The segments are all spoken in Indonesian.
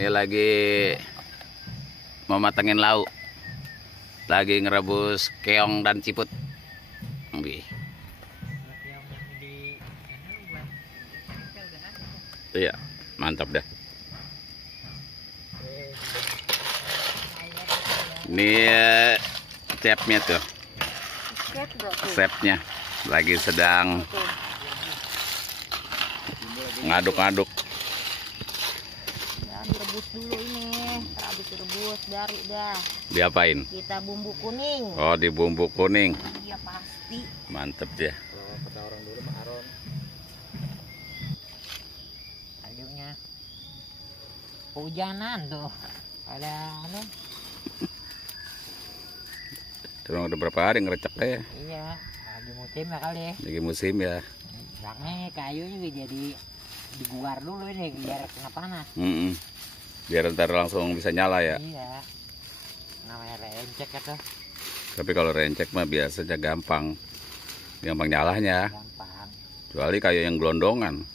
Ini lagi mau matengin lauk. Lagi ngerebus keong dan ciput. Iya, mantap dah. Ini chefnya tuh. Chefnya lagi sedang ngaduk-ngaduk. Ya, direbus dulu ini. Habis direbus dari dah. Diapain? Kita bumbu kuning. Oh, di bumbu kuning. Iya pasti. Mantep dia. Kata orang dulu Mak Aron. Aduknya hujanan tuh. Ada anu. Emang udah berapa hari ngerecek ya? Iya, lagi musim ya kali ya. Lagi musim ya. Belakangnya kayunya juga jadi diguar dulu ini biar kena panas. Biar ntar langsung bisa nyala ya. Iya. Namanya rencek itu. Tapi kalau rencek mah biasanya gampang nyalahnya. Gampang. Kecuali kayu yang gelondongan.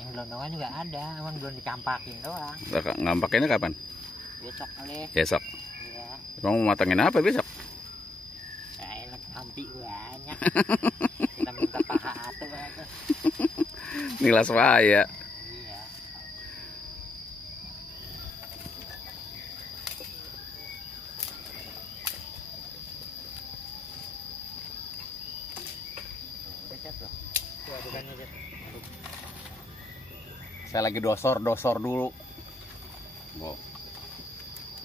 Yang gelondongan juga ada, emang belum dikampakin doang. Ngampakinnya kapan? Besok kali. Besok. Iya. Emang mau matangin apa besok? Enak sampai banyak. Kita minta paha atuh aja. Nilas wae ya. Iya. Udah cat loh. Tuh adukannya cat. Saya lagi dosor dulu. Oh.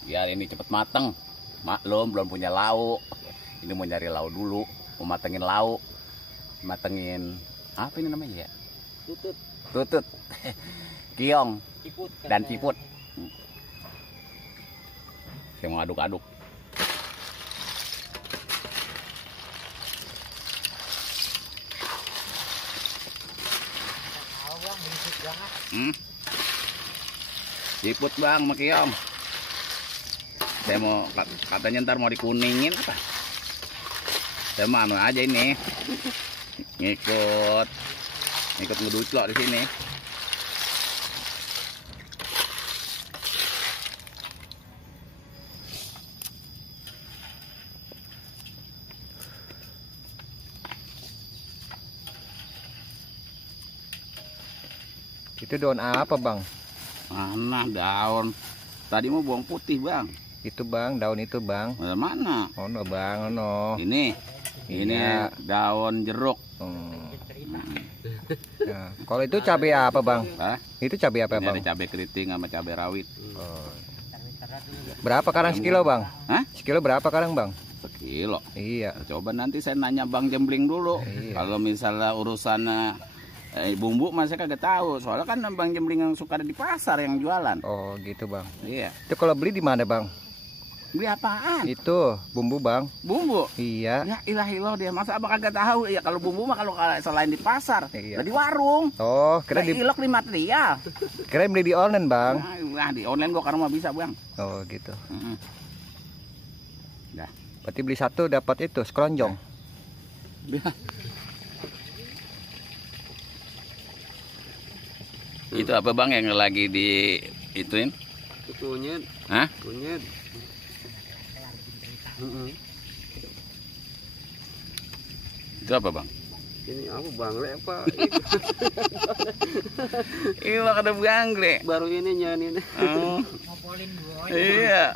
Biar ini cepet mateng. Maklum belum punya lauk. Ini mau nyari lauk dulu. Mau matengin lauk. Matengin apa ini namanya ya? Tutut. Kiong Ciput dan ciput. Saya mau aduk-aduk. Tahu bang, berisik banget. Ciput bang, sama kiong. Saya mau katanya ntar mau dikuningin apa? Saya mau anu aja ini. Ngikut ngeduclok di sini. Itu daun apa bang? Mana daun? Tadi mau bawang putih bang. Itu bang, daun itu bang. Mana? Oh no bang, no. Ini Iya. daun jeruk. Nah, kalau itu cabai apa bang? Hah? Itu cabai apa Ini bang? ada cabai keriting sama cabai rawit. Oh. Berapa kadang sekilo bang? Hah? Sekilo berapa kadang bang? Sekilo. Iya. Coba nanti saya nanya Bang Jembling dulu. Iya. Kalau misalnya urusan bumbu masih kagak tahu. Soalnya kan Bang Jembling yang suka ada di pasar yang jualan. Oh gitu bang. Iya. Itu kalau beli di mana bang? Beli apaan? Itu bumbu bang. Bumbu. Iya. Ya ilahilah dia masa abang kagak tahu ya kalau bumbu mah kalau selain di pasar, Iya. di warung. Oh, kira Nah, di ilok di material. kira beli di online bang. Nah, di online gua karena mah bisa, Bang. Oh gitu. Dah. Berarti beli satu dapat itu sekeronjong. Itu apa Bang yang lagi di ituin? Itu kunyit. Hah? Kunyit. Itu apa Bang? Ini apa bangle apa? Ilok ada bangle. Baru ini nyanyi. Oh. Ngopolin boy. Iya.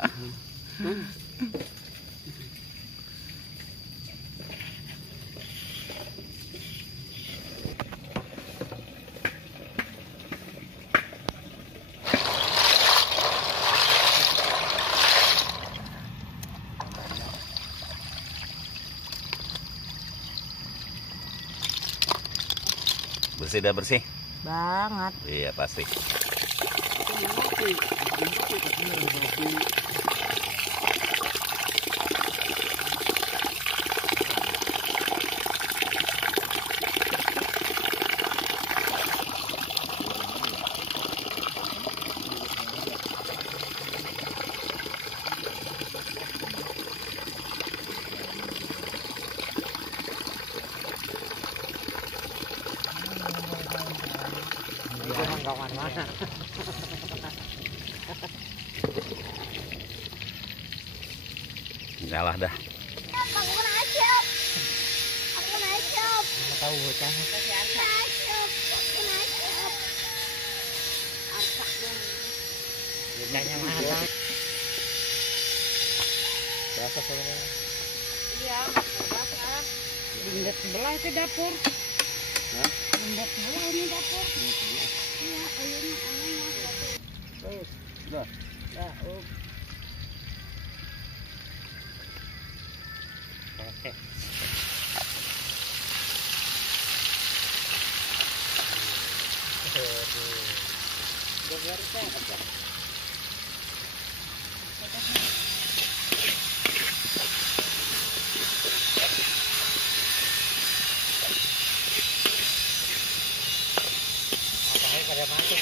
Bersih dah bersih. Banget. Iya pasti. Jangan kawan mana. Salah dah. Aku kena acap. Aku kena acap. Tahu bocahnya. Acap. Aku kena acap. Arsak dong. Bocahnya mana? Basah soalnya. Iya, basah. Benda sebelah itu dapur. Hah? Benda sebelah ini dapur. Iya, ayunya dapur. Terus, sudah. Ya, Oke. Makanya pada masuk.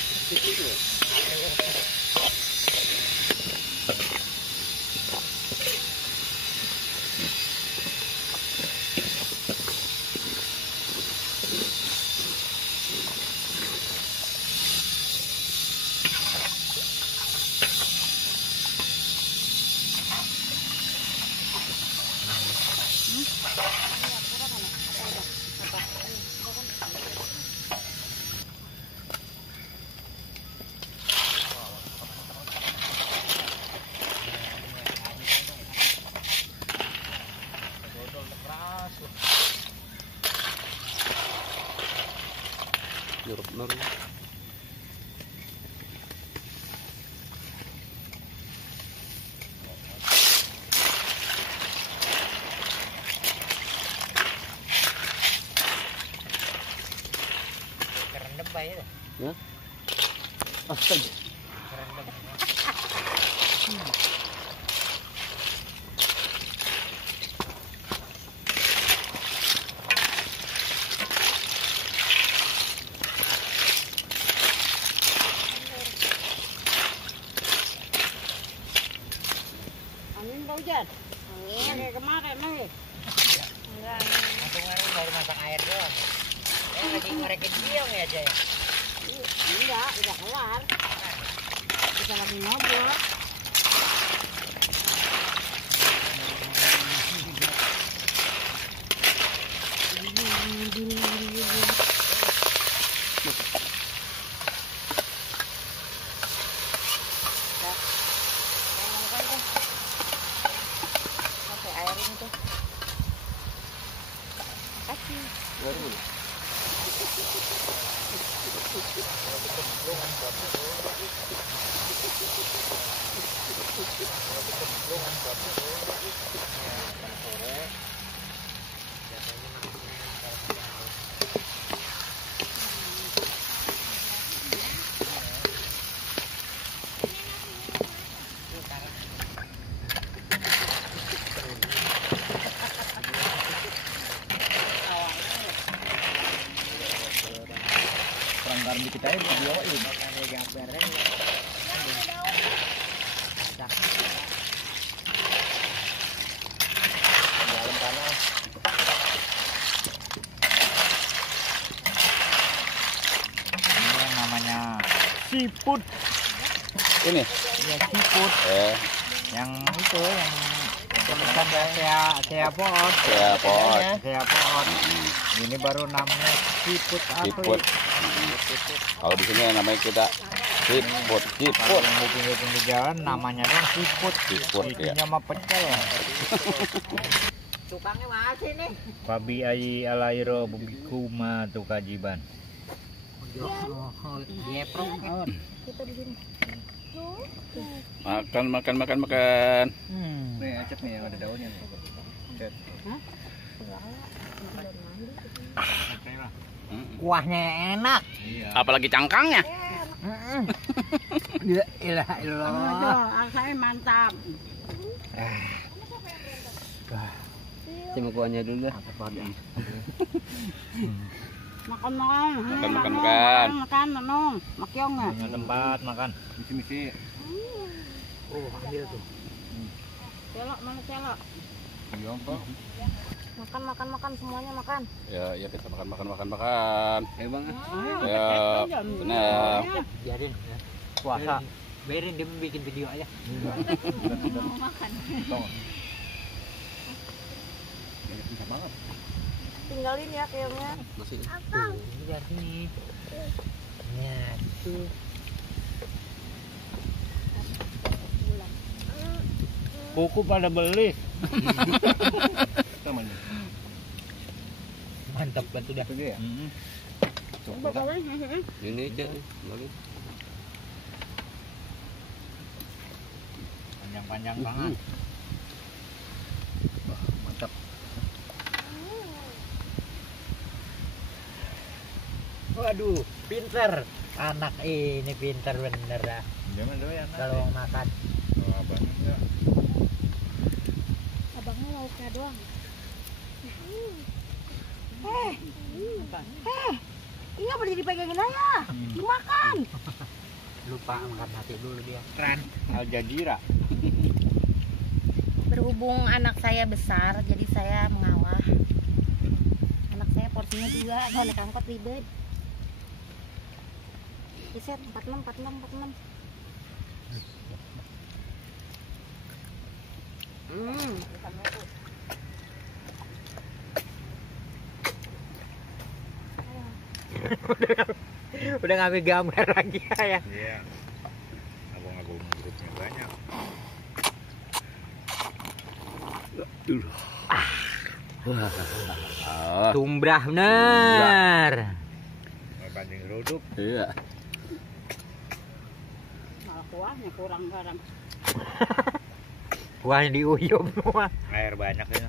Nyurup nur. Kerendam bae dah. Ya. Astaga. Kerendam. angin Pak Ujat. Angin kayak kemarin nih. Enggak, Langsung ngaruh baru masak air doang. Lagi ngorekin biong ya aja ya. enggak, udah kelar. Kita lagi ngobrol. Pakai air ini tuh. Kasih. Baru. Perang dikit aja videoin. Ada gambarnya. Dalam tanah. Ini yang namanya siput. Ini. Ya siput. Yang itu yang tulisan kayak pohon. Ya, pot. Kayak pohon. Ini baru namanya siput asli. Siput. Kalau di sini namanya kita siput. Kalau yang di pinggir jalan namanya dong siput. Siput, Isinya mah pecel ya. Tukangnya masih nih. Pabi ai alairo bubikuma tu kajiban. Dia prong. Kita di sini. Makan. Nih acet nih yang ada daunnya nih. Acet. Kuahnya enak. Iya. Apalagi cangkangnya. Ya ilah ilah. Saya mantap. Cuma kuahnya dulu dah. Makan. Makan. Nong. Makyong ya. Punya tempat makan. Misi-misi. Oh, ambil tuh. Celok mana celok? Iya kok. Makan semuanya makan. Ya kita makan. Bang. Ya, benar. Biarin. Puasa. Biarin dia bikin video aja. Makan. Tinggalin ya keongnya. Masih. Lihat nih. Ya, tuh. Kuku pada beli. Mantap banget udah. Coba bawang. Ini aja. Balik. Panjang-panjang banget. Mantap. Waduh, pinter. Anak ini pinter bener dah. Jangan doyan. Kalau mau makan. Abangnya Abangnya lauknya doang. Ini apa jadi pegangin aja? Dimakan. Lupa makan hati dulu dia. keren. Al Jazeera. Berhubung anak saya besar, jadi saya mengalah. Anak saya porsinya 2, kalau naik angkot ribet. Iset 46. Udah ngambil gambar lagi ya. Iya. Abang-abang grupnya banyak. Tumbrah bener. Banding rodok. Iya. Malah kuahnya kurang garam. Kuahnya diuyup semua. Air banyak ya.